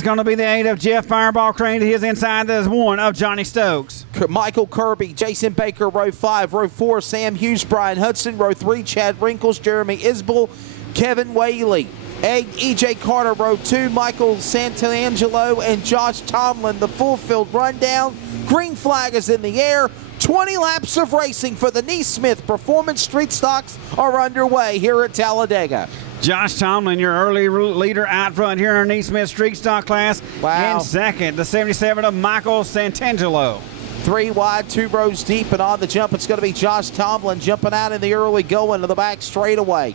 That's going to be the 8 of Jeff Fireball Crane to his inside. That is 1 of Johnny Stokes. Michael Kirby, Jason Baker, row 5. Row 4, Sam Hughes, Brian Hudson. Row 3, Chad Wrinkles, Jeremy Isbell, Kevin Whaley. E.J. Carter, row 2, Michael Santangelo and Josh Tomlin. The full field rundown. Green flag is in the air. 20 laps of racing for the NeSmith Performance Street Stocks are underway here at Talladega. Josh Tomlin, your early leader out front here in our NeSmith Street Stock class. Wow. In second, the 77 of Michael Santangelo. 3 wide, 2 rows deep, and on the jump, it's going to be Josh Tomlin jumping out in the early going to the back straightaway.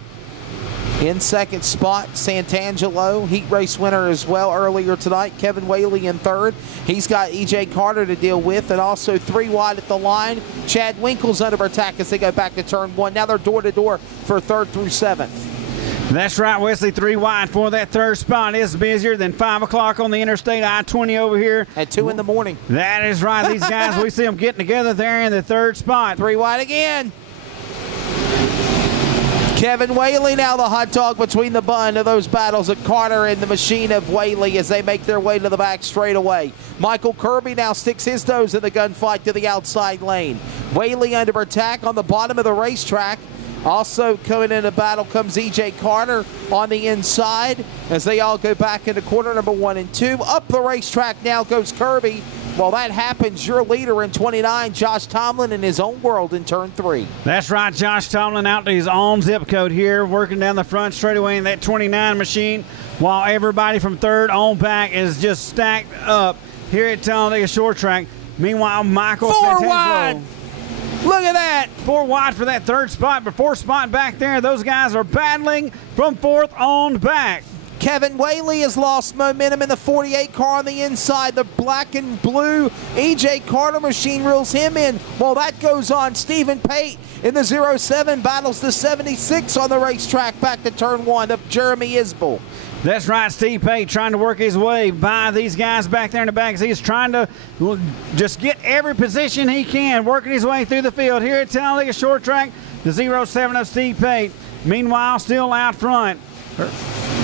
In second spot, Santangelo, heat race winner as well earlier tonight. Kevin Whaley in third. He's got E.J. Carter to deal with, and also 3 wide at the line. Chad Winkles under attack as they go back to turn 1. Now they're door-to-door for 3rd through 7th. That's right, Wesley. 3 wide for that third spot. Is busier than 5 o'clock on the interstate I-20 over here. At 2 in the morning. That is right. These guys, we see them getting together there in the third spot. 3 wide again. Kevin Whaley now the hot dog between the bun of those battles of Carter and the machine of Whaley as they make their way to the back straightaway. Michael Kirby now sticks his nose in the gunfight to the outside lane. Whaley under attack on the bottom of the racetrack. Also coming into battle comes E.J. Carter on the inside as they all go back into quarter number 1 and 2. Up the racetrack now goes Kirby. While that happens, your leader in 29, Josh Tomlin, in his own world in turn 3. That's right, Josh Tomlin out to his own zip code here, working down the front straightaway in that 29 machine, while everybody from third on back is just stacked up here at Talladega Short Track. Meanwhile, Michael 4 wide. Look at that. 4 wide for that third spot, but 4th spot back there. Those guys are battling from 4th on back. Kevin Whaley has lost momentum in the 48 car on the inside. The black and blue E.J. Carter machine reels him in. While that goes on, Stephen Pate in the 07 battles the 76 on the racetrack back to turn 1 of Jeremy Isbell. That's right, Steve Pate trying to work his way by these guys back there in the back. He's trying to just get every position he can, working his way through the field here at Talladega Short Track. The 07 of Steve Pate. Meanwhile, still out front,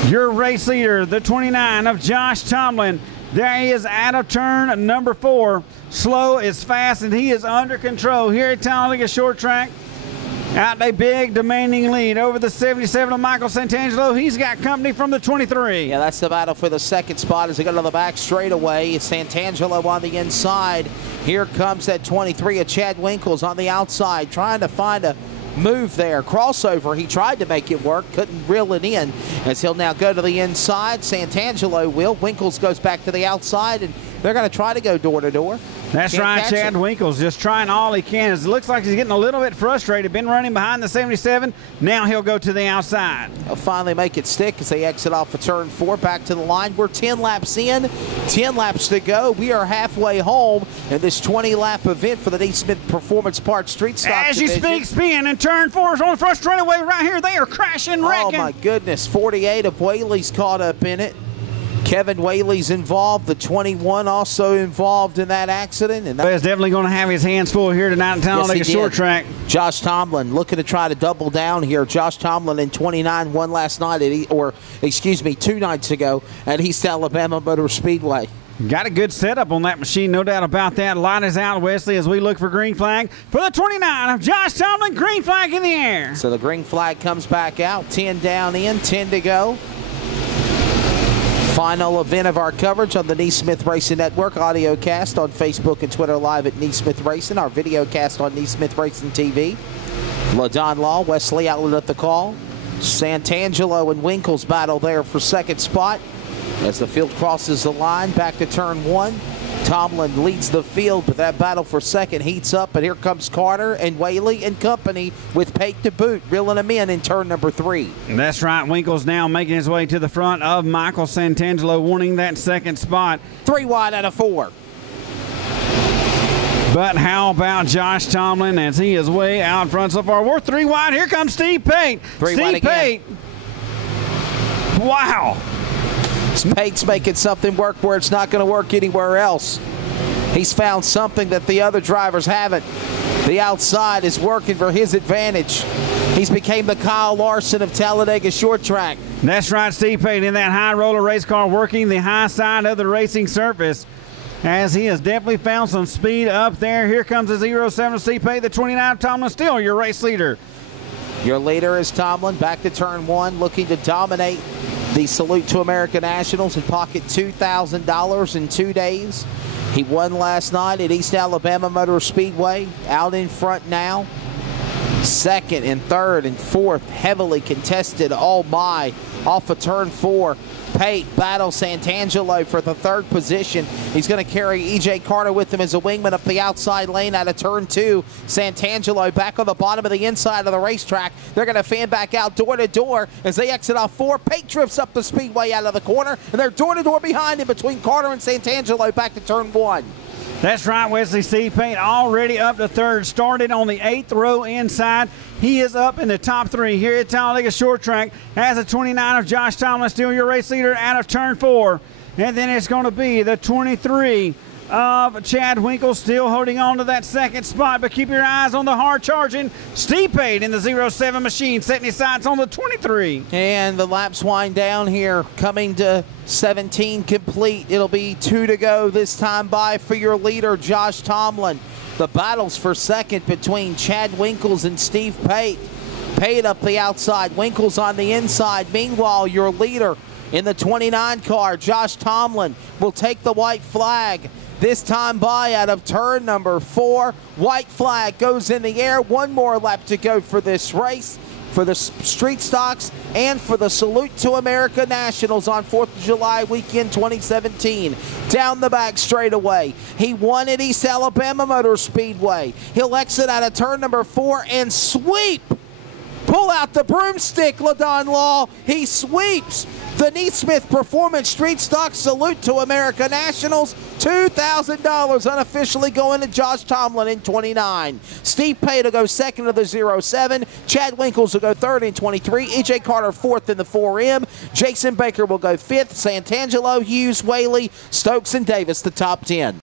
your race leader, the 29 of Josh Tomlin. There he is out of turn number 4. Slow is fast, and he is under control here at Talladega Short Track. Out a big demanding lead over the 77 of Michael Santangelo. He's got company from the 23. Yeah, that's the battle for the second spot as they go to the back straightaway. Santangelo on the inside. Here comes that 23 of Chad Winkles on the outside, trying to find a move there. Crossover, he tried to make it work, couldn't reel it in, as he'll now go to the inside. Santangelo will. Winkles goes back to the outside, and they're going to try to go door-to-door. That's right, Chad Winkles just trying all he can. It looks like he's getting a little bit frustrated. Been running behind the 77. Now he'll go to the outside. He'll finally make it stick as they exit off of turn 4. Back to the line. We're 10 laps in, 10 laps to go. We are halfway home in this 20-lap event for the NeSmith Performance Parts Street Stock As division. you speak, spin, and turn 4 is on the front straightaway right here. They are crashing, wrecking. Oh, my goodness. 48 of Whaley's caught up in it. Kevin Whaley's involved. The 21 also involved in that accident. And He's definitely going to have his hands full here tonight in Talladega Short Track. Josh Tomlin looking to try to double down here. Josh Tomlin in 29 won last night, 2 nights ago at East Alabama Motor Speedway. Got a good setup on that machine, no doubt about that. Light is out, Wesley, as we look for green flag for the 29 of Josh Tomlin. Green flag in the air. So the green flag comes back out. 10 down in, 10 to go. Final event of our coverage on the NeSmith Racing Network. Audio cast on Facebook and Twitter live at NeSmith Racing. Our video cast on NeSmith Racing TV. LaDon Law, Wesley Outlet at the call. Santangelo and Winkles battle there for second spot. As the field crosses the line, back to turn 1. Tomlin leads the field, but that battle for second heats up. And here comes Carter and Whaley and company with Pate to boot, reeling him in turn number 3. That's right. Winkles now making his way to the front of Michael Santangelo, winning that second spot. 3 wide out of 4. But how about Josh Tomlin as he is way out front so far? We're 3 wide. Here comes Steve Pate. Steve Pate. Wow. Pate's making something work where it's not going to work anywhere else. He's found something that the other drivers haven't. The outside is working for his advantage. He's became the Kyle Larson of Talladega short track. That's right, Steve Pate in that high roller race car working the high side of the racing surface, as he has definitely found some speed up there. Here comes the 07 Steve Pate, the 29 Tomlin, still your race leader. Your leader is Tomlin, back to turn one, looking to dominate the Salute to America Nationals and pocket $2,000 in 2 days. He won last night at East Alabama Motor Speedway, out in front now. Second and third and fourth, heavily contested all by off of turn four. Pate battles Santangelo for the third position. He's going to carry E.J. Carter with him as a wingman up the outside lane out of turn two. Santangelo back on the bottom of the inside of the racetrack. They're going to fan back out door to door as they exit off four. Pate drifts up the speedway out of the corner, and they're door to door behind him between Carter and Santangelo back to turn one. That's right, Wesley. Steve Pate already up to third, started on the 8th row inside. He is up in the top three here at Talladega Short Track as a 29 of Josh Tomlin, still your race leader out of turn four. And then it's going to be the 23 of Chad Winkle, still holding on to that second spot. But keep your eyes on the hard-charging Steve Pate in the 07 machine, setting his sights on the 23. And the laps wind down here, coming to 17 complete. It'll be 2 to go this time by for your leader, Josh Tomlin. The battles for second between Chad Winkles and Steve Pate. Pate up the outside, Winkles on the inside. Meanwhile, your leader in the 29 car, Josh Tomlin, will take the white flag. This time by out of turn number 4. White flag goes in the air. One more lap to go for this race, for the street stocks, and for the Salute to America Nationals on 4th of July weekend 2017. Down the back straightaway. He won at East Alabama Motor Speedway. He'll exit out of turn number 4 and sweep. Pull out the broomstick, LaDon Law. He sweeps the NeSmith Performance Street Stock Salute to America Nationals. $2,000 unofficially going to Josh Tomlin in 29. Steve Pate will go second of the 07. Chad Winkles will go third in 23. E.J. Carter fourth in the 4M. Jason Baker will go fifth. Santangelo, Hughes, Whaley, Stokes, and Davis the top 10.